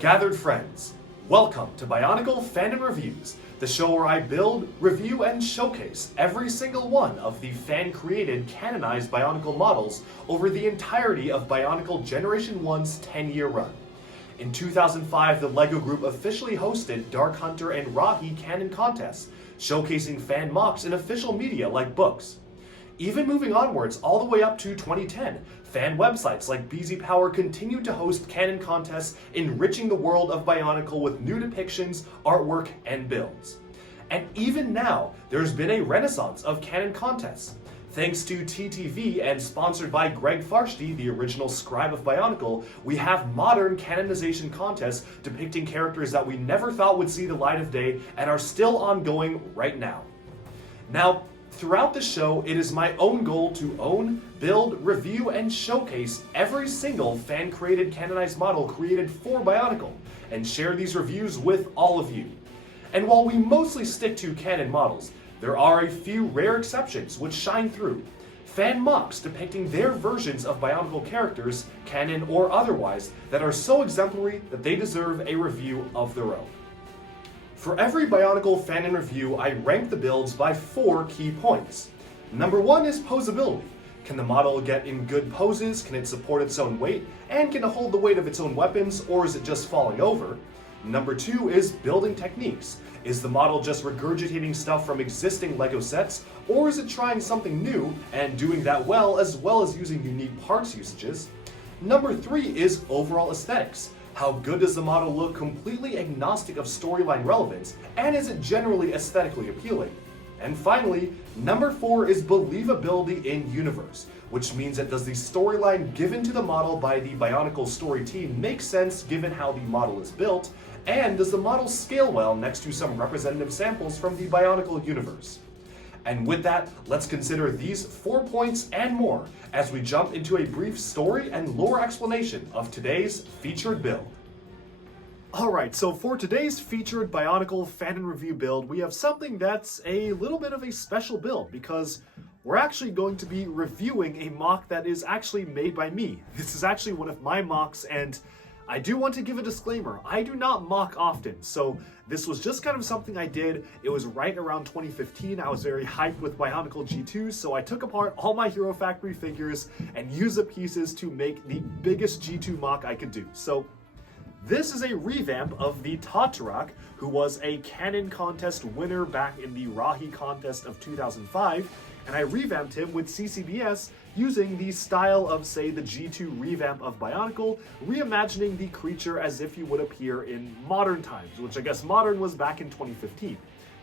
Gathered friends, welcome to Bionicle Fanon Reviews, the show where I build, review, and showcase every single one of the fan-created, canonized Bionicle models over the entirety of Bionicle Generation 1's 10-year run. In 2005, the LEGO Group officially hosted Dark Hunter and Rahi canon contests, showcasing fan MOCs in official media like books. Even moving onwards all the way up to 2010, fan websites like BZ Power continued to host canon contests, enriching the world of Bionicle with new depictions, artwork, and builds. And even now, there's been a renaissance of canon contests. Thanks to TTV and sponsored by Greg Farshdi, the original scribe of Bionicle, we have modern canonization contests depicting characters that we never thought would see the light of day and are still ongoing right now. Now, throughout the show, it is my own goal to own, build, review, and showcase every single fan-created canonized model created for Bionicle, and share these reviews with all of you. And while we mostly stick to canon models, there are a few rare exceptions which shine through. Fan MOCs depicting their versions of Bionicle characters, canon or otherwise, that are so exemplary that they deserve a review of their own. For every Bionicle Fanon review, I rank the builds by 4 key points. Number 1 is Poseability. Can the model get in good poses? Can it support its own weight? And can it hold the weight of its own weapons, or is it just falling over? Number 2 is Building Techniques. Is the model just regurgitating stuff from existing LEGO sets, or is it trying something new and doing that well as using unique parts usages? Number 3 is Overall Aesthetics. How good does the model look completely agnostic of storyline relevance, and is it generally aesthetically appealing? And finally, number 4 is Believability in Universe, which means that does the storyline given to the model by the Bionicle story team make sense given how the model is built, and does the model scale well next to some representative samples from the Bionicle universe? And with that, let's consider these 4 points and more as we jump into a brief story and lore explanation of today's featured build. Alright, so for today's featured Bionicle Fanon review build, we have something that's a little bit of a special build because we're actually going to be reviewing a MOC that is actually made by me. This is actually one of my MOCs, and I do want to give a disclaimer, I do not MOC often, so this was just kind of something I did. It was right around 2015, I was very hyped with Bionicle G2, so I took apart all my Hero Factory figures and used the pieces to make the biggest G2 MOC I could do. So this is a revamp of the Tahtorak, who was a canon contest winner back in the Rahi contest of 2005, and I revamped him with CCBS using the style of, say, the G2 revamp of Bionicle, reimagining the creature as if he would appear in modern times, which I guess modern was back in 2015.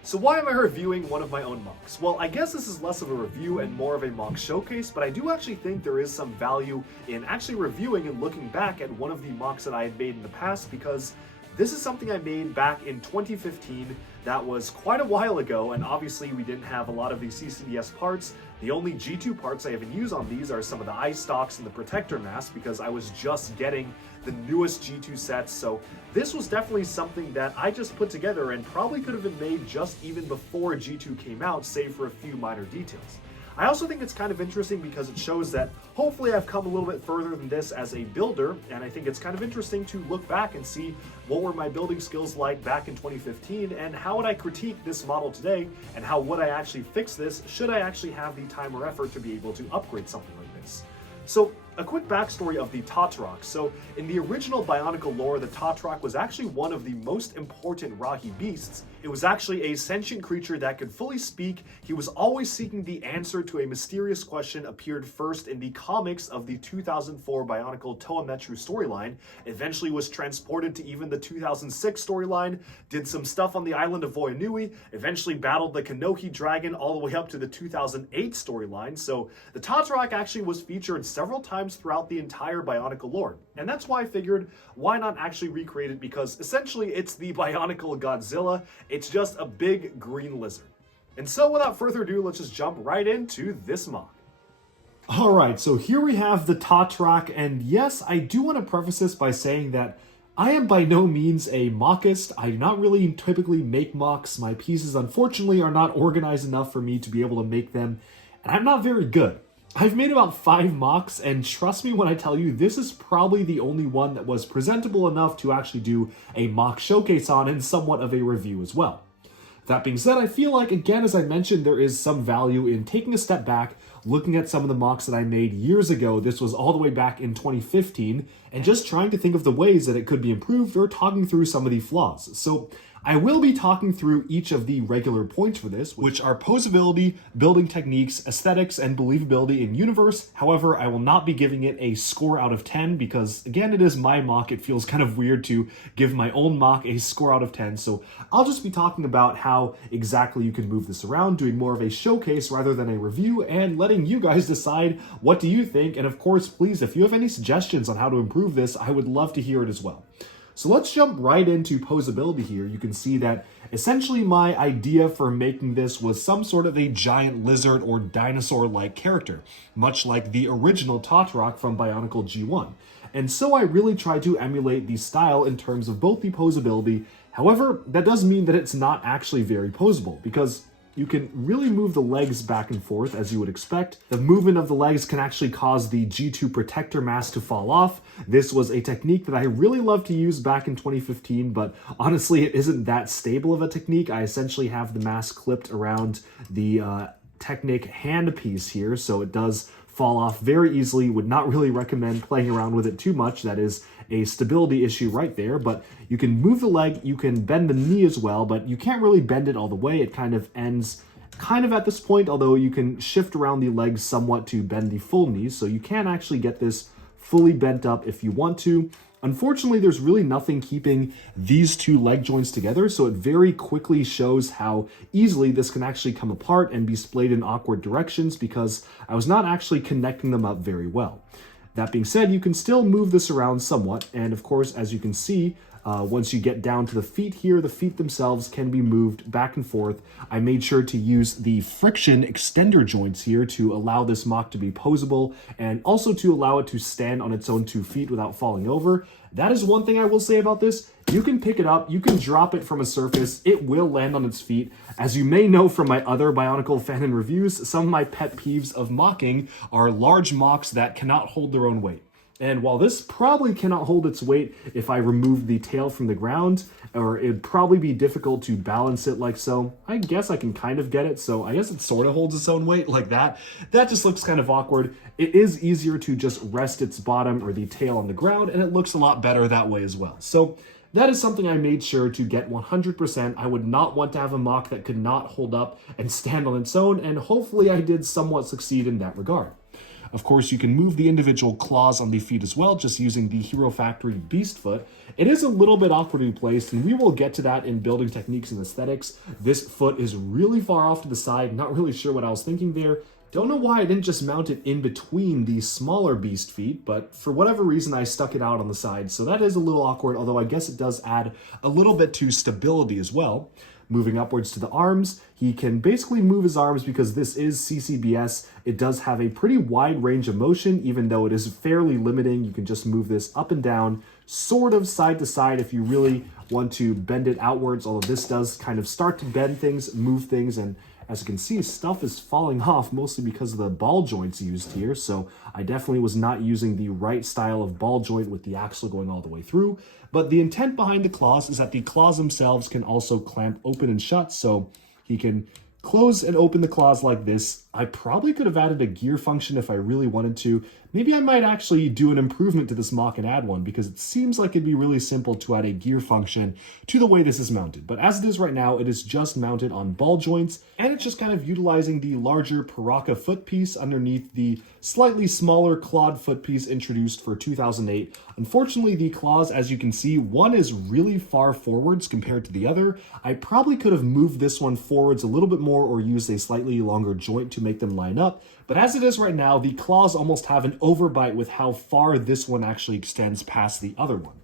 So why am I reviewing one of my own MOCs? Well, I guess this is less of a review and more of a MOC showcase, but I do actually think there is some value in actually reviewing and looking back at one of the MOCs that I had made in the past, because this is something I made back in 2015 that was quite a while ago, and obviously we didn't have a lot of the CCBS parts. The only G2 parts I even use on these are some of the eye stalks and the protector mask because I was just getting the newest G2 sets, so this was definitely something that I just put together and probably could have been made just even before G2 came out, save for a few minor details. I also think it's kind of interesting because it shows that hopefully I've come a little bit further than this as a builder, and I think it's kind of interesting to look back and see what were my building skills like back in 2015 and how would I critique this model today and how would I actually fix this should I actually have the time or effort to be able to upgrade something like this. So a quick backstory of the Tatorak. So in the original Bionicle lore, the Tatorak was actually one of the most important Rahi beasts. It was actually a sentient creature that could fully speak. He was always seeking the answer to a mysterious question, appeared first in the comics of the 2004 Bionicle Toametru storyline, eventually was transported to even the 2006 storyline, did some stuff on the island of Voyanui, eventually battled the Kanohi dragon all the way up to the 2008 storyline. So the Tatorak actually was featured several times throughout the entire Bionicle lore. And that's why I figured, why not actually recreate it, because essentially it's the Bionicle Godzilla, it's just a big green lizard. And so without further ado, let's just jump right into this MOC. Alright, so here we have the Tahtorak, and yes, I do want to preface this by saying that I am by no means a MOCist. I do not really typically make MOCs. My pieces, unfortunately, are not organized enough for me to be able to make them, and I'm not very good. I've made about 5 mocks, and trust me when I tell you, this is probably the only one that was presentable enough to actually do a mock showcase on and somewhat of a review as well. That being said, I feel like, again, as I mentioned, there is some value in taking a step back, looking at some of the mocks that I made years ago. This was all the way back in 2015, and just trying to think of the ways that it could be improved or talking through some of the flaws. So I will be talking through each of the regular points for this, which are poseability, building techniques, aesthetics, and believability in universe. However, I will not be giving it a score out of 10 because, again, it is my mock. It feels kind of weird to give my own mock a score out of 10. So I'll just be talking about how exactly you can move this around, doing more of a showcase rather than a review, and letting you guys decide what do you think. And of course, please, if you have any suggestions on how to improve this, I would love to hear it as well. So let's jump right into poseability here. You can see that essentially my idea for making this was some sort of a giant lizard or dinosaur-like character, much like the original Tahtorak from Bionicle G1. And so I really tried to emulate the style in terms of both the poseability. However, that does mean that it's not actually very poseable because you can really move the legs back and forth as you would expect. The movement of the legs can actually cause the G2 protector mask to fall off. This was a technique that I really loved to use back in 2015, but honestly, it isn't that stable of a technique. I essentially have the mask clipped around the Technic hand piece here, so it does fall off very easily. Would not really recommend playing around with it too much. That is a stability issue right there, but you can move the leg, you can bend the knee as well, but you can't really bend it all the way. It kind of ends at this point, although you can shift around the legs somewhat to bend the full knee, so you can actually get this fully bent up if you want to. Unfortunately, there's really nothing keeping these two leg joints together, so it very quickly shows how easily this can actually come apart and be splayed in awkward directions because I was not actually connecting them up very well. That being said, you can still move this around somewhat, and of course, as you can see, once you get down to the feet here, the feet themselves can be moved back and forth. I made sure to use the friction extender joints here to allow this mock to be poseable and also to allow it to stand on its own 2 feet without falling over. That is one thing I will say about this. You can pick it up, you can drop it from a surface, it will land on its feet. As you may know from my other Bionicle Fanon reviews, some of my pet peeves of mocking are large mocks that cannot hold their own weight. And while this probably cannot hold its weight if I remove the tail from the ground, or it'd probably be difficult to balance it like so, I guess I can kind of get it, so I guess it sort of holds its own weight like that. That just looks kind of awkward. It is easier to just rest its bottom or the tail on the ground, and it looks a lot better that way as well. So that is something I made sure to get 100%. I would not want to have a mock that could not hold up and stand on its own, and hopefully I did somewhat succeed in that regard. Of course, you can move the individual claws on the feet as well, just using the Hero Factory Beast Foot. It is a little bit awkwardly placed, and we will get to that in building techniques and aesthetics. This foot is really far off to the side, not really sure what I was thinking there. Don't know why I didn't just mount it in between the smaller beast feet, but for whatever reason I stuck it out on the side, so that is a little awkward, although I guess it does add a little bit to stability as well. Moving upwards to the arms, he can basically move his arms because this is CCBS. It does have a pretty wide range of motion, even though it is fairly limiting. You can just move this up and down, sort of side to side if you really want to bend it outwards, although this does kind of start to bend things, move things, and as you can see, stuff is falling off mostly because of the ball joints used here, so I definitely was not using the right style of ball joint with the axle going all the way through. But the intent behind the claws is that the claws themselves can also clamp open and shut, so he can close and open the claws like this. I probably could have added a gear function if I really wanted to. Maybe I might actually do an improvement to this mock and add one, because it seems like it'd be really simple to add a gear function to the way this is mounted. But as it is right now, it is just mounted on ball joints, and it's just kind of utilizing the larger Paraka foot piece underneath the slightly smaller clawed foot piece introduced for 2008. Unfortunately, the claws, as you can see, one is really far forwards compared to the other. I probably could have moved this one forwards a little bit more or used a slightly longer joint to make them line up. But as it is right now, the claws almost have an overbite with how far this one actually extends past the other one.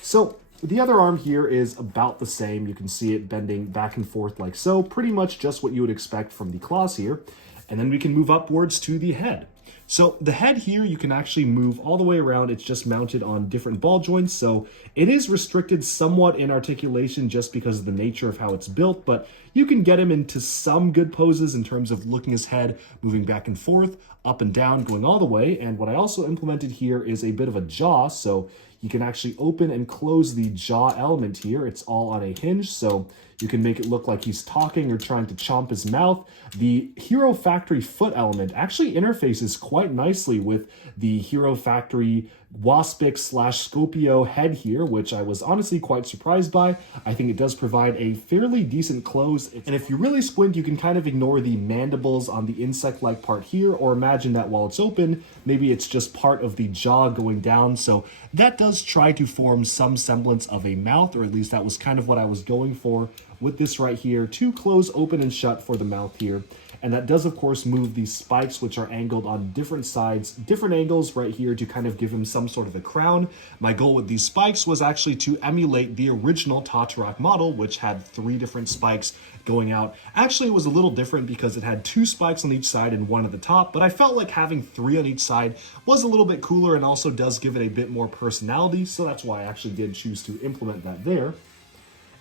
So the other arm here is about the same. You can see it bending back and forth like so, pretty much just what you would expect from the claws here. And then we can move upwards to the head. So the head here, you can actually move all the way around. It's just mounted on different ball joints. So it is restricted somewhat in articulation just because of the nature of how it's built, but you can get him into some good poses in terms of looking his head, moving back and forth, up and down, going all the way. And what I also implemented here is a bit of a jaw. So you can actually open and close the jaw element here. It's all on a hinge, so you can make it look like he's talking or trying to chomp his mouth. The Hero Factory foot element actually interfaces quite nicely with the Hero Factory Waspix/Scopio head here, which I was honestly quite surprised by. I think it does provide a fairly decent close, and if you really squint, you can kind of ignore the mandibles on the insect-like part here, or imagine that while it's open, maybe it's just part of the jaw going down, so that does try to form some semblance of a mouth, or at least that was kind of what I was going for with this right here, to close, open, and shut for the mouth here. And that does, of course, move these spikes, which are angled on different sides, different angles right here to kind of give him some sort of a crown. My goal with these spikes was actually to emulate the original Tahtorak model, which had 3 different spikes going out. Actually, it was a little different because it had 2 spikes on each side and 1 at the top, but I felt like having 3 on each side was a little bit cooler and also does give it a bit more personality, so that's why I actually did choose to implement that there.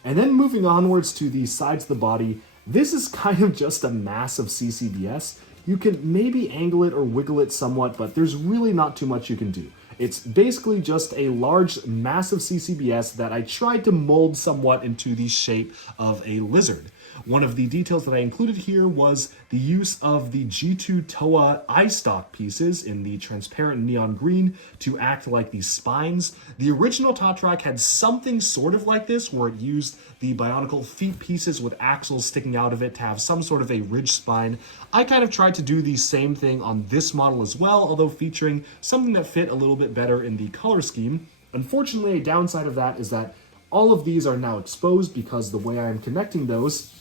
And then moving onwards to the sides of the body, this is kind of just a mass of CCBS. You can maybe angle it or wiggle it somewhat, but there's really not too much you can do. It's basically just a large, massive CCBS that I tried to mold somewhat into the shape of a lizard. One of the details that I included here was the use of the G2 TOA eye stalk pieces in the transparent neon green to act like these spines. The original Tatorak had something sort of like this, where it used the Bionicle feet pieces with axles sticking out of it to have some sort of a ridge spine. I kind of tried to do the same thing on this model as well, although featuring something that fit a little bit better in the color scheme. Unfortunately, a downside of that is that all of these are now exposed because the way I am connecting those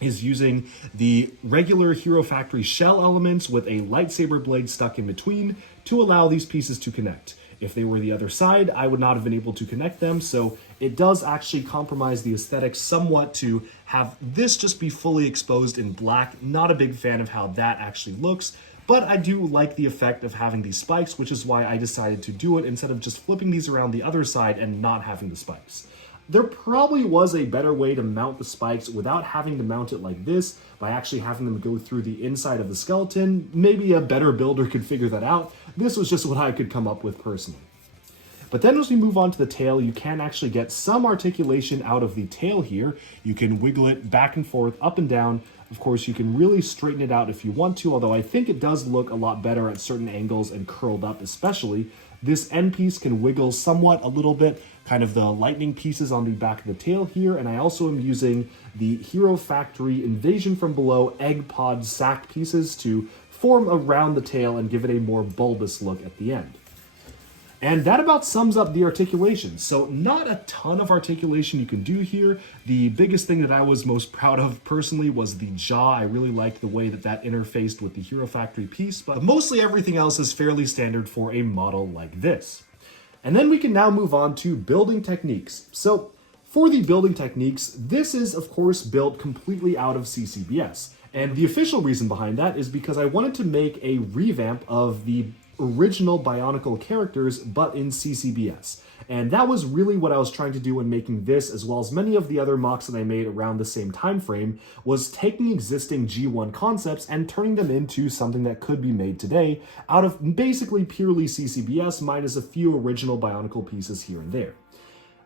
is using the regular Hero Factory shell elements with a lightsaber blade stuck in between to allow these pieces to connect. If they were the other side, I would not have been able to connect them, so it does actually compromise the aesthetic somewhat to have this just be fully exposed in black. Not a big fan of how that actually looks, but I do like the effect of having these spikes, which is why I decided to do it instead of just flipping these around the other side and not having the spikes. There probably was a better way to mount the spikes without having to mount it like this, by actually having them go through the inside of the skeleton. Maybe a better builder could figure that out. This was just what I could come up with personally. But then as we move on to the tail, you can actually get some articulation out of the tail here. You can wiggle it back and forth, up and down. Of course, you can really straighten it out if you want to, although I think it does look a lot better at certain angles and curled up especially. This end piece can wiggle somewhat a little bit, kind of the lightning pieces on the back of the tail here, and I also am using the Hero Factory Invasion from Below egg pod sack pieces to form around the tail and give it a more bulbous look at the end. And that about sums up the articulation. So not a ton of articulation you can do here. The biggest thing that I was most proud of personally was the jaw. I really liked the way that that interfaced with the Hero Factory piece, but mostly everything else is fairly standard for a model like this. And then we can now move on to building techniques. So for the building techniques, this is of course built completely out of CCBS. And the official reason behind that is because I wanted to make a revamp of the original Bionicle characters, but in CCBS. And that was really what I was trying to do when making this, as well as many of the other MOCs that I made around the same time frame, was taking existing G1 concepts and turning them into something that could be made today out of basically purely CCBS minus a few original Bionicle pieces here and there.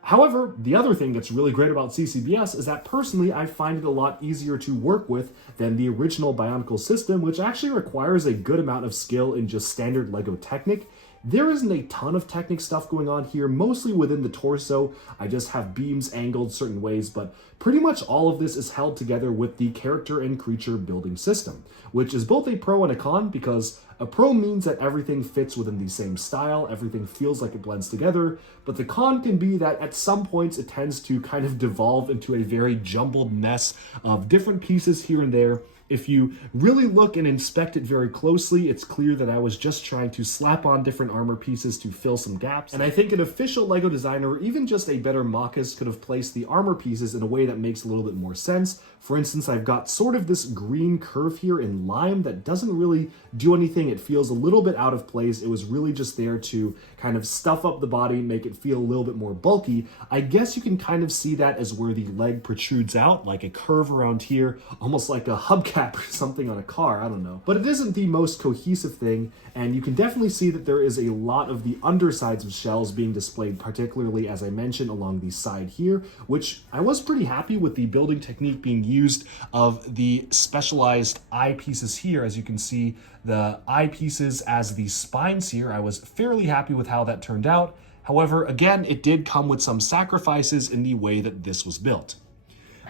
However, the other thing that's really great about CCBS is that personally I find it a lot easier to work with than the original Bionicle system, which actually requires a good amount of skill in just standard LEGO Technic. There isn't a ton of Technic stuff going on here, mostly within the torso. I just have beams angled certain ways, but pretty much all of this is held together with the character and creature building system, which is both a pro and a con, because a pro means that everything fits within the same style, everything feels like it blends together, but the con can be that at some points it tends to kind of devolve into a very jumbled mess of different pieces here and there, If you really look and inspect it very closely, it's clear that I was just trying to slap on different armor pieces to fill some gaps. And I think an official LEGO designer, or even just a better MOCist, could have placed the armor pieces in a way that makes a little bit more sense. For instance, I've got sort of this green curve here in lime that doesn't really do anything. It feels a little bit out of place. It was really just there to kind of stuff up the body, make it feel a little bit more bulky. I guess you can kind of see that as where the leg protrudes out, like a curve around here, almost like a hubcap or something on a car, I don't know. But it isn't the most cohesive thing, and you can definitely see that there is a lot of the undersides of shells being displayed, particularly, as I mentioned, along the side here, which I was pretty happy with the building technique being used of the specialized eyepieces here. As you can see, the eyepieces as the spines here, I was fairly happy with how that turned out. However, again, it did come with some sacrifices in the way that this was built.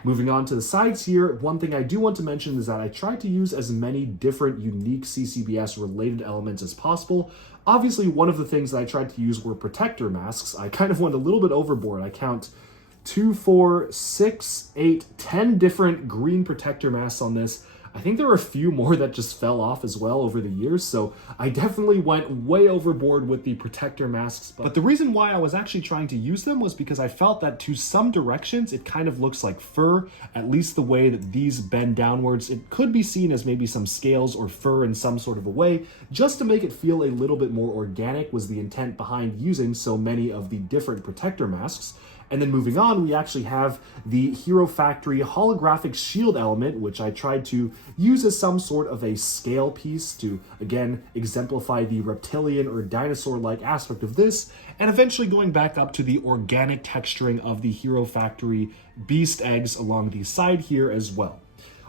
Moving on to the sides here, one thing I do want to mention is that I tried to use as many different unique CCBS related elements as possible. Obviously, one of the things that I tried to use were protector masks. I kind of went a little bit overboard. I count 2, 4, 6, 8, 10 different green protector masks on this. I think there were a few more that just fell off as well over the years, so I definitely went way overboard with the protector masks. But the reason why I was actually trying to use them was because I felt that to some directions it kind of looks like fur, at least the way that these bend downwards. It could be seen as maybe some scales or fur in some sort of a way, just to make it feel a little bit more organic was the intent behind using so many of the different protector masks. And then moving on, we actually have the Hero Factory holographic shield element, which I tried to use as some sort of a scale piece to, again, exemplify the reptilian or dinosaur-like aspect of this, and eventually going back up to the organic texturing of the Hero Factory beast eggs along the side here as well.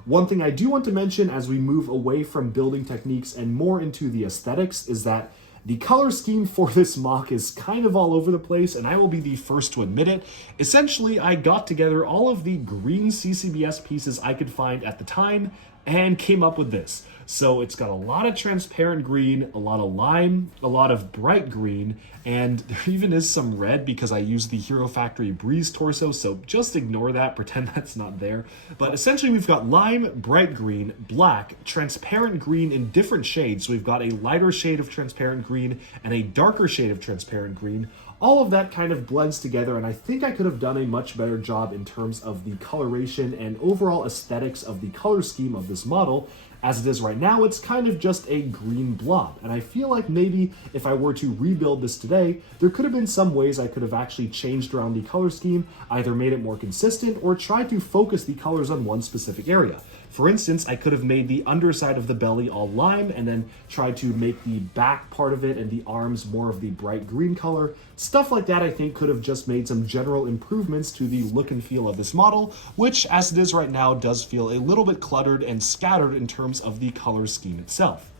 One thing I do want to mention as we move away from building techniques and more into the aesthetics is that the color scheme for this MOC is kind of all over the place, and I will be the first to admit it. Essentially, I got together all of the green CCBS pieces I could find at the time and came up with this. So it's got a lot of transparent green, a lot of lime, a lot of bright green, and there even is some red because I used the Hero Factory Breeze torso, so just ignore that, pretend that's not there. But essentially we've got lime, bright green, black, transparent green in different shades. So we've got a lighter shade of transparent green and a darker shade of transparent green. All of that kind of blends together, and I think I could have done a much better job in terms of the coloration and overall aesthetics of the color scheme of this model. As it is right now, it's kind of just a green blob, and I feel like maybe if I were to rebuild this today, there could have been some ways I could have actually changed around the color scheme, either made it more consistent or tried to focus the colors on one specific area. For instance, I could have made the underside of the belly all lime and then tried to make the back part of it and the arms more of the bright green color. Stuff like that I think could have just made some general improvements to the look and feel of this model, which as it is right now does feel a little bit cluttered and scattered in terms of the color scheme itself.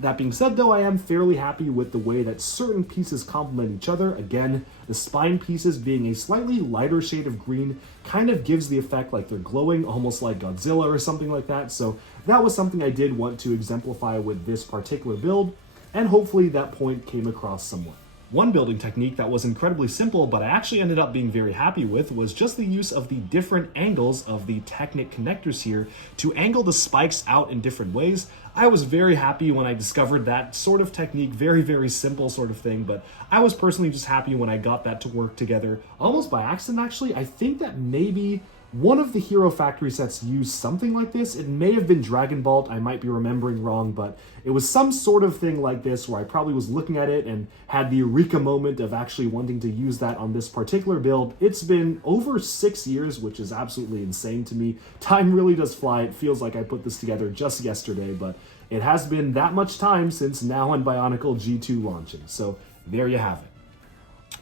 That being said though, I am fairly happy with the way that certain pieces complement each other. Again, the spine pieces being a slightly lighter shade of green kind of gives the effect like they're glowing, almost like Godzilla or something like that. So that was something I did want to exemplify with this particular build, and hopefully that point came across somewhat. One building technique that was incredibly simple, but I actually ended up being very happy with, was just the use of the different angles of the Technic connectors here to angle the spikes out in different ways. I was very happy when I discovered that sort of technique, very, very simple sort of thing, but I was personally just happy when I got that to work together, almost by accident actually. I think that maybe one of the Hero Factory sets used something like this. It may have been Dragon Ball, I might be remembering wrong, but it was some sort of thing like this where I probably was looking at it and had the eureka moment of actually wanting to use that on this particular build. It's been over 6 years, which is absolutely insane to me. Time really does fly. It feels like I put this together just yesterday, but it has been that much time since Now and Bionicle G2 launching. So there you have it.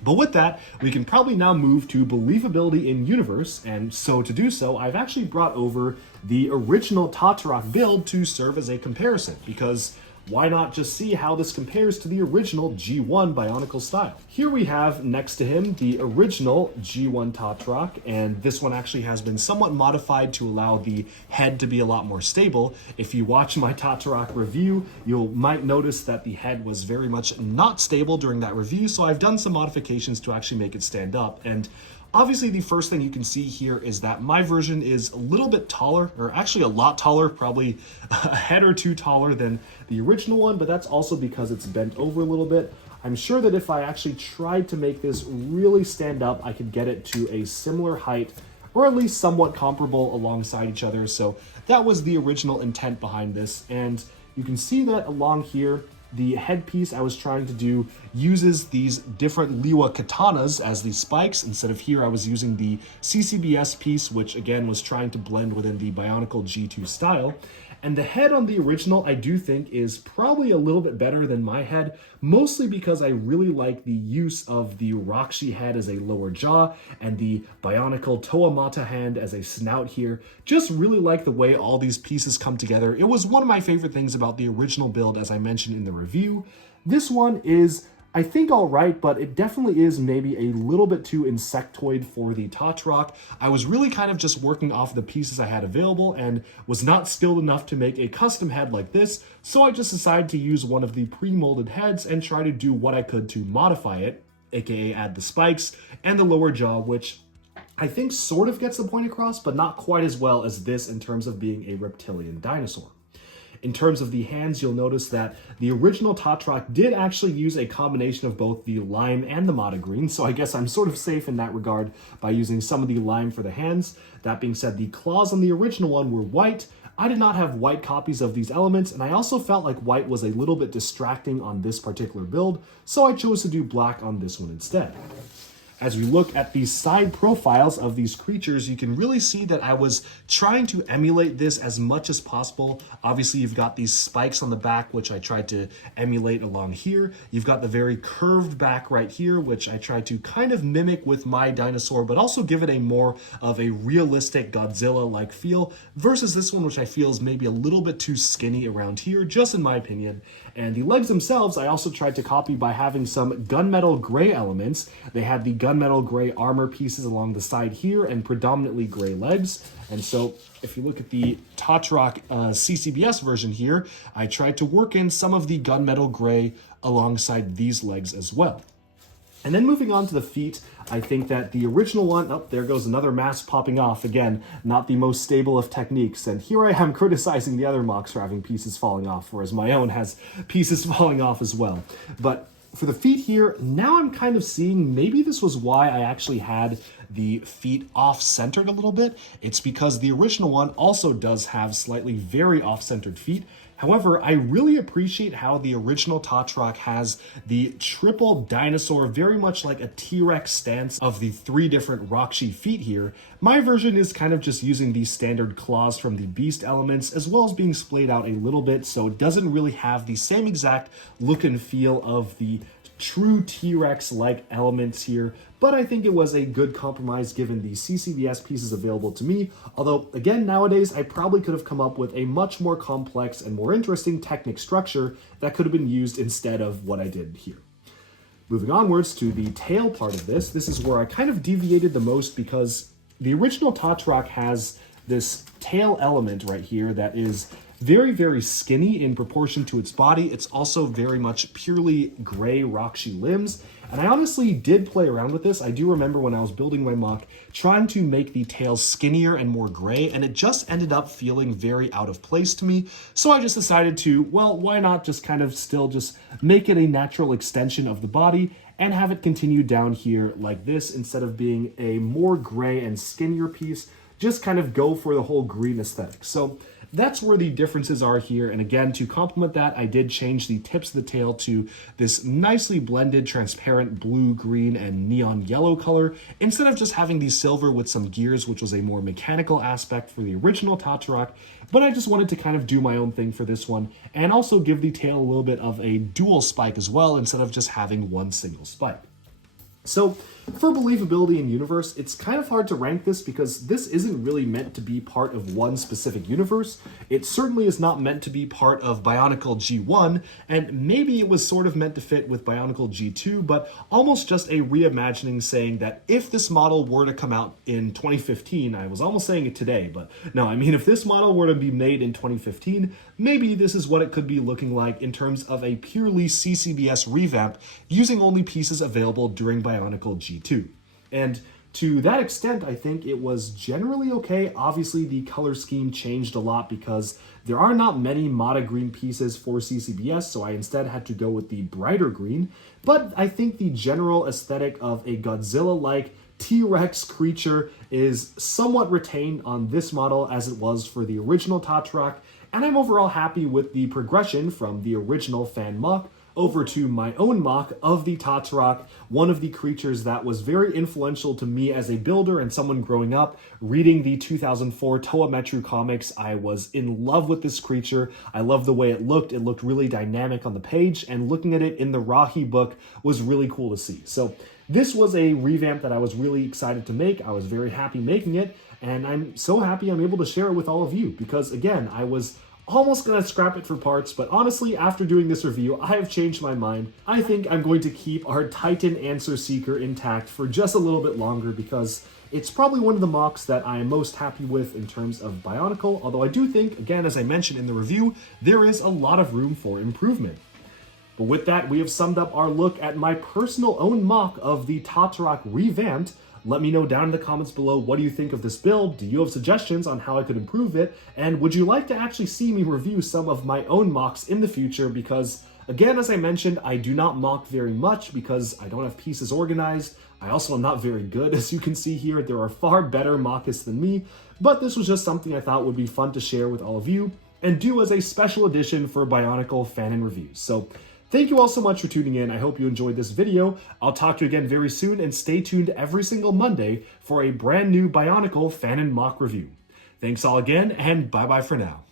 But with that, we can probably now move to believability in universe, and so to do so, I've actually brought over the original Tatorak build to serve as a comparison, because why not just see how this compares to the original G1 Bionicle style? Here we have next to him the original G1 Tahtorak, and this one actually has been somewhat modified to allow the head to be a lot more stable. If you watch my Tahtorak review, you might notice that the head was very much not stable during that review, so I've done some modifications to actually make it stand up. And Obviously, the first thing you can see here is that my version is a little bit taller, or actually a lot taller, probably a head or two taller than the original one, but that's also because it's bent over a little bit. I'm sure that if I actually tried to make this really stand up, I could get it to a similar height, or at least somewhat comparable alongside each other. So that was the original intent behind this. And you can see that along here, the headpiece I was trying to do uses these different Liwa katanas as the spikes. Instead of here, I was using the CCBS piece, which again was trying to blend within the Bionicle G2 style. And the head on the original, I do think, is probably a little bit better than my head, mostly because I really like the use of the Rakshi head as a lower jaw and the Bionicle Toamata hand as a snout here. Just really like the way all these pieces come together. It was one of my favorite things about the original build, as I mentioned in the review. This one is, I think, all right, but it definitely is maybe a little bit too insectoid for the Tahtorak. I was really kind of just working off the pieces I had available and was not skilled enough to make a custom head like this, so I just decided to use one of the pre-molded heads and try to do what I could to modify it, aka add the spikes and the lower jaw, which I think sort of gets the point across, but not quite as well as this in terms of being a reptilian dinosaur. In terms of the hands, you'll notice that the original Tahtorak did actually use a combination of both the lime and the Mata green, so I guess I'm sort of safe in that regard by using some of the lime for the hands. That being said, the claws on the original one were white. I did not have white copies of these elements, and I also felt like white was a little bit distracting on this particular build, so I chose to do black on this one instead. As we look at the side profiles of these creatures, you can really see that I was trying to emulate this as much as possible. Obviously, you've got these spikes on the back, which I tried to emulate along here. You've got the very curved back right here, which I tried to kind of mimic with my dinosaur, but also give it a more of a realistic Godzilla-like feel, versus this one, which I feel is maybe a little bit too skinny around here, just in my opinion. And the legs themselves, I also tried to copy by having some gunmetal gray elements. They had the gunmetal gray armor pieces along the side here and predominantly gray legs. And so if you look at the Tahtorak CCBS version here, I tried to work in some of the gunmetal gray alongside these legs as well. And then moving on to the feet, I think that the original one, oh, there goes another mask popping off. Again, not the most stable of techniques. And here I am criticizing the other MOCs for having pieces falling off, whereas my own has pieces falling off as well. But for the feet here, now I'm kind of seeing maybe this was why I actually had the feet off-centered a little bit. It's because the original one also does have slightly very off-centered feet. However, I really appreciate how the original Tahtorak has the triple dinosaur, very much like a T-Rex stance of the three different Rakshi feet here. My version is kind of just using the standard claws from the beast elements, as well as being splayed out a little bit, so it doesn't really have the same exact look and feel of the true T-Rex-like elements here, but I think it was a good compromise given the CCBS pieces available to me, although again nowadays I probably could have come up with a much more complex and more interesting Technic structure that could have been used instead of what I did here. Moving onwards to the tail part of this, this is where I kind of deviated the most because the original Tahtorak has this tail element right here that is very, very skinny in proportion to its body. It's also very much purely gray Rakshi limbs. And I honestly did play around with this. I do remember when I was building my MOC, trying to make the tail skinnier and more gray, and it just ended up feeling very out of place to me. So I just decided to, well, why not just kind of still just make it a natural extension of the body and have it continue down here like this instead of being a more gray and skinnier piece. Just kind of go for the whole green aesthetic. So that's where the differences are here. And again, to complement that, I did change the tips of the tail to this nicely blended transparent blue, green, and neon yellow color, instead of just having the silver with some gears, which was a more mechanical aspect for the original Tahtorak. But I just wanted to kind of do my own thing for this one, and also give the tail a little bit of a dual spike as well, instead of just having one single spike. So for believability in universe, it's kind of hard to rank this because this isn't really meant to be part of one specific universe. It certainly is not meant to be part of Bionicle G1, and maybe it was sort of meant to fit with Bionicle G2, but almost just a reimagining saying that if this model were to come out in 2015, I was almost saying it today, but no, I mean if this model were to be made in 2015, maybe this is what it could be looking like in terms of a purely CCBS revamp using only pieces available during Bionicle G2. And to that extent, I think it was generally okay. Obviously, the color scheme changed a lot because there are not many modded green pieces for CCBS, so I instead had to go with the brighter green. But I think the general aesthetic of a Godzilla-like T-Rex creature is somewhat retained on this model as it was for the original Tahtorak, and I'm overall happy with the progression from the original fan MOC over to my own MOC of the Tatorak, one of the creatures that was very influential to me as a builder and someone growing up. Reading the 2004 Toa Metru comics, I was in love with this creature. I loved the way it looked. It looked really dynamic on the page, and looking at it in the Rahi book was really cool to see. So this was a revamp that I was really excited to make. I was very happy making it, and I'm so happy I'm able to share it with all of you because, again, I was almost gonna scrap it for parts, but honestly, after doing this review, I have changed my mind. I think I'm going to keep our Titan Answer Seeker intact for just a little bit longer because it's probably one of the MOCs that I am most happy with in terms of Bionicle, although I do think, again, as I mentioned in the review, there is a lot of room for improvement. But with that, we have summed up our look at my personal own MOC of the Tatorak Revamped. Let me know down in the comments below, what do you think of this build? Do you have suggestions on how I could improve it? And would you like to actually see me review some of my own MOCs in the future? Because, again, as I mentioned, I do not MOC very much because I don't have pieces organized. I also am not very good, as you can see here. There are far better MOCists than me, but this was just something I thought would be fun to share with all of you and do as a special edition for Bionicle Fanon Reviews. So, thank you all so much for tuning in. I hope you enjoyed this video. I'll talk to you again very soon, and stay tuned every single Monday for a brand new Bionicle Fanon MOC review. Thanks all again, and bye-bye for now.